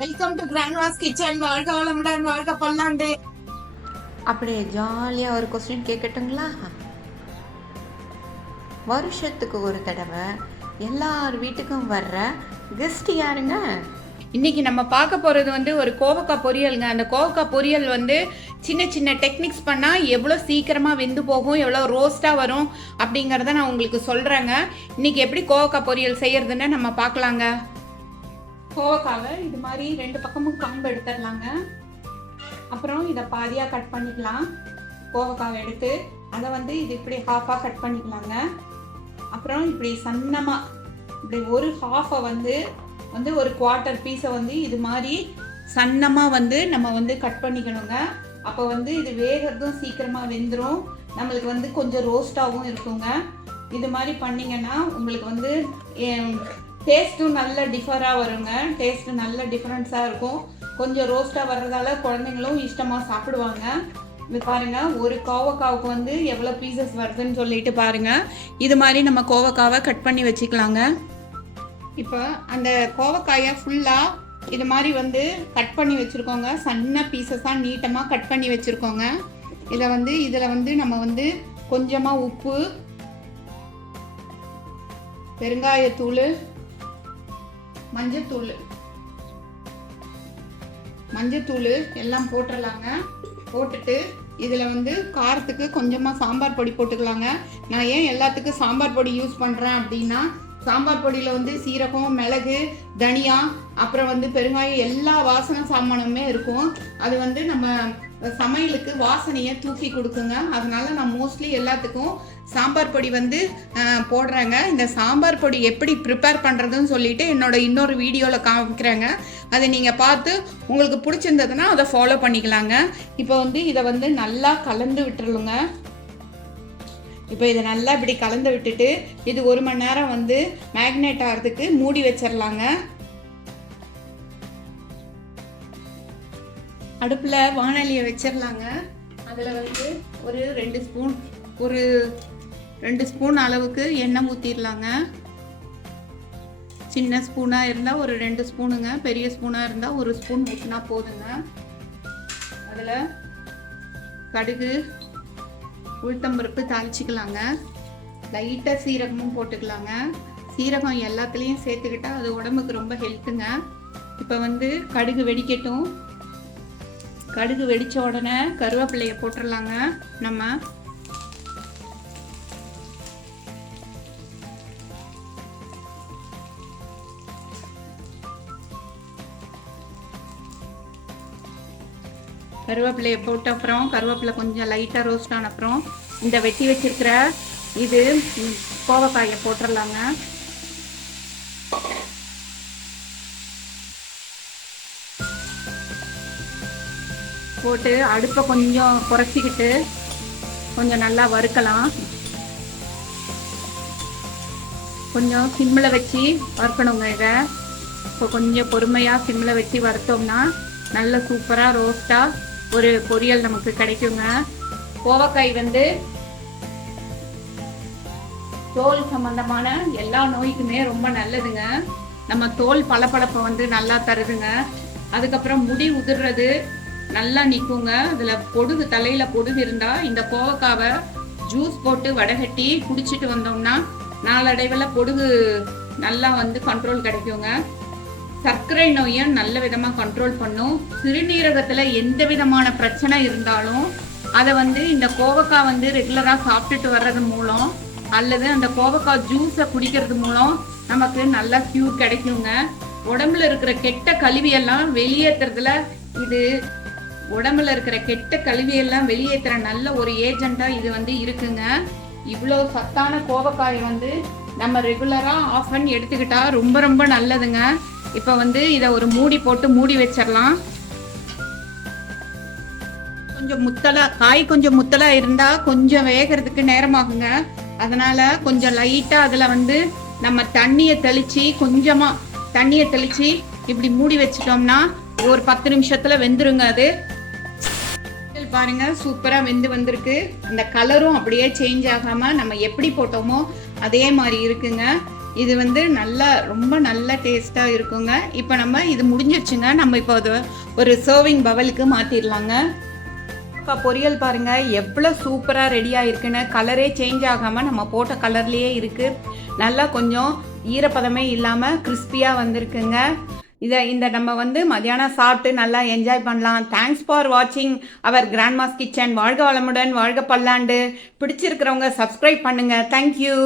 Welcome to Grandma's kitchen. வாழ்க வளமுடன், வாழ்க பல்லாண்டு. அப்படியே ஜாலியாக ஒரு கொஸ்டின் கேட்கட்டுங்களா? வருஷத்துக்கு ஒரு தடவை எல்லார் வீட்டுக்கும் வர்ற கெஸ்ட் யாருங்க? இன்னைக்கு நம்ம பார்க்க போகிறது ஒரு கோவக்காய் பொரியலுங்க. அந்த கோவக்காய் பொரியல் சின்ன சின்ன டெக்னிக்ஸ் பண்ணால் எவ்வளோ சீக்கிரமாக வெந்து போகும், எவ்வளோ ரோஸ்ட்டாக வரும் அப்படிங்கிறத நான் உங்களுக்கு சொல்கிறேங்க. இன்னைக்கு எப்படி கோவக்காய் பொரியல் செய்யறதுன்னு நம்ம பார்க்கலாங்க. கோவக்காவை இது மாதிரி 2 பக்கமும் காம்பு எடுத்துடலாங்க. அப்புறம் இதை பாதியாக கட் பண்ணிக்கலாம். கோவக்காவை எடுத்து அதை இது இப்படி ஹாஃபாக கட் பண்ணிக்கலாங்க. அப்புறம் இப்படி சன்னமாக இப்படி ஒரு ஹாஃபை ஒரு குவார்ட்டர் பீஸை இது மாதிரி சன்னமாக நம்ம கட் பண்ணிக்கணுங்க. அப்போ இது வேகிறதும் சீக்கிரமாக வெந்துடும், நம்மளுக்கு கொஞ்சம் ரோஸ்டாகவும் இருக்குங்க. இது மாதிரி பண்ணிங்கன்னா உங்களுக்கு டேஸ்ட்டும் நல்ல டிஃபராக வருங்க. டேஸ்ட்டு நல்ல டிஃப்ரென்ஸாக இருக்கும். கொஞ்சம் ரோஸ்ட்டாக வர்றதால குழந்தைங்களும் இஷ்டமாக சாப்பிடுவாங்க. இது பாருங்கள், ஒரு கோவக்காவுக்கு எவ்வளோ பீசஸ் வருதுன்னு சொல்லிட்டு பாருங்கள். இது மாதிரி நம்ம கோவக்காவை கட் பண்ணி வச்சுக்கலாங்க. இப்போ அந்த கோவக்காயை ஃபுல்லாக இது மாதிரி கட் பண்ணி வச்சுருக்கோங்க. சன்ன பீசஸாக நீட்டமாக கட் பண்ணி வச்சுருக்கோங்க. இதை இதில் நம்ம கொஞ்சமாக உப்பு, பெருங்காயத்தூள், மஞ்சத்தூள் எல்லாம் போட்டுடலாங்க. போட்டுட்டு இதில் காரத்துக்கு கொஞ்சமாக சாம்பார் பொடி போட்டுக்கலாங்க. நான் ஏன் எல்லாத்துக்கும் சாம்பார் பொடி யூஸ் பண்ணுறேன் அப்படின்னா, சாம்பார் பொடியில் சீரகம், மிளகு, தனியா, அப்புறம் பெருங்காயம், எல்லா வாசனை சாமானுமே இருக்கும். அது நம்ம சமையலுக்கு வாசனையை தூக்கி கொடுக்குங்க. அதனால நான் மோஸ்ட்லி எல்லாத்துக்கும் சாம்பார் பொடி போடுறேங்க. இந்த சாம்பார் பொடி எப்படி ப்ரிப்பேர் பண்ணுறதுன்னு சொல்லிட்டு என்னோட இன்னொரு வீடியோவில் காமிக்கிறேங்க. அதை நீங்கள் பார்த்து உங்களுக்கு பிடிச்சிருந்ததுன்னா அதை ஃபாலோ பண்ணிக்கலாங்க. இப்போ இதை நல்லா கலந்து விட்டுருலுங்க. இப்போ இதை நல்லா இப்படி கலந்து விட்டுட்டு இது 1 மணி நேரம் மேக்னேட் ஆகிறதுக்கு மூடி வச்சிடலாங்க. அடுப்பில் வானலியை வச்சிடலாங்க. அதில் ஒரு 2 ஸ்பூன் அளவுக்கு எண்ணெய் ஊற்றிடலாங்க. சின்ன ஸ்பூனாக இருந்தால் ஒரு 2 ஸ்பூனுங்க, பெரிய ஸ்பூனாக இருந்தால் 1 ஸ்பூன் ஊற்றினா போதுங்க. அதில் கடுகு, உளுத்தம்பருப்பு தாளிச்சிக்கலாங்க. லைட்டாக சீரகமும் போட்டுக்கலாங்க. சீரகம் எல்லாத்துலேயும் சேர்த்துக்கிட்டா அது உடம்புக்கு ரொம்ப ஹெல்த்துங்க. இப்போ கடுகு வெடிக்கட்டும். கடுகு வெடித்த உடனே கருவேப்பிலையை போட்டுடலாங்க. நம்ம கருவேப்பிலையை போட்ட அப்புறம் கருவேப்பிலை கொஞ்சம் லைட்டாக ரோஸ்ட் ஆன அப்புறம் இந்த வெட்டி வச்சிருக்கிற இது கோவக்காயை போட்டுடலாங்க. போட்டு அடுப்பை கொஞ்சம் குறைச்சிக்கிட்டு கொஞ்சம் நல்லா வறுக்கலாம். கொஞ்சம் சிம்மில் வச்சு வறுக்கணுங்க. இதை இப்போ கொஞ்சம் பொறுமையாக சிம்மில் வச்சு வறுத்தோம்னா நல்ல சூப்பராக ரோஸ்ட்டாக ஒரு பொரியல் நமக்கு கிடைக்குங்க. கோவக்காய் தோல் சம்பந்தமான எல்லா நோய்க்குமே ரொம்ப நல்லதுங்க. நம்ம தோல் பளபளப்பை நல்லா தருதுங்க. அதுக்கப்புறம் முடி உதிர்றது நல்லா நிற்குங்க. அதில் பொடுகு, தலையில் பொடுகு இருந்தால் இந்த கோவக்காவை ஜூஸ் போட்டு வடகட்டி குடிச்சிட்டு வந்தோம்னா நாளடைவில் பொடுகு நல்லா கண்ட்ரோல் கிடைக்குங்க. சர்க்கரை நோயை நல்ல விதமாக கண்ட்ரோல் பண்ணும். சிறுநீரகத்தில் எந்த விதமான பிரச்சனை இருந்தாலும் அதை இந்த கோவக்காய் ரெகுலராக சாப்பிட்டுட்டு வர்றது மூலம் அல்லது அந்த கோவக்காய் ஜூஸை குடிக்கிறது மூலம் நமக்கு நல்லா க்யூர் கிடைக்குங்க. உடம்புல இருக்கிற கெட்ட கழிவியெல்லாம் வெளியேற்றுறதுல இது உடம்புல இருக்கிற கெட்ட கழிவியெல்லாம் வெளியேற்றுற நல்ல ஒரு ஏஜெண்டாக இது இருக்குங்க. இவ்வளோ சத்தான கோவக்காயை நம்ம ரெகுலராக ஆஃபன் எடுத்துக்கிட்டா ரொம்ப ரொம்ப நல்லதுங்க. இப்போ இதை ஒரு மூடி போட்டு மூடி வச்சிடலாம். காய் கொஞ்சம் முத்தலாக இருந்தால் கொஞ்சம் வேகிறதுக்கு நேரமாகுங்க. அதனால் கொஞ்சம் லைட்டாக அதில் நம்ம தண்ணியை தெளித்து இப்படி மூடி வச்சிட்டோம்னா ஒரு 10 நிமிஷத்தில் வெந்துருங்க. அது பாருங்க, சூப்பராக வெந்து வந்திருக்கு. அந்த கலரும் அப்படியே சேஞ்ச் ஆகாமல் நம்ம எப்படி போட்டோமோ அதே மாதிரி இருக்குங்க. இது வந்து நல்லா ரொம்ப நல்ல டேஸ்ட்டாக இருக்குங்க. இப்போ நம்ம இது முடிஞ்சிருச்சுங்க. நம்ம இப்போ அது ஒரு சர்விங் பவலுக்கு மாற்றிடலாங்க. பொரியல் பாருங்கள் எவ்வளோ சூப்பராக ரெடியாக இருக்குன்னு. கலரே சேஞ்ச் ஆகாமல் நம்ம போட்ட கலர்லேயே இருக்குது. நல்லா கொஞ்சம் ஈரப்பதமே இல்லாமல் கிறிஸ்பியாக வந்திருக்குங்க. இந்த நம்ம வந்து மதியானம் சாப்பிட்டு நல்லா என்ஜாய் பண்ணலாம். தேங்க்ஸ் ஃபார் வாட்சிங் அவர் கிராண்ட்மாஸ் கிச்சன். வாழ்க வளமுடன், வாழ்க பல்லாண்டு. பிடிச்சிருக்கிறவங்க சப்ஸ்கிரைப் பண்ணுங்கள். தேங்க்யூ.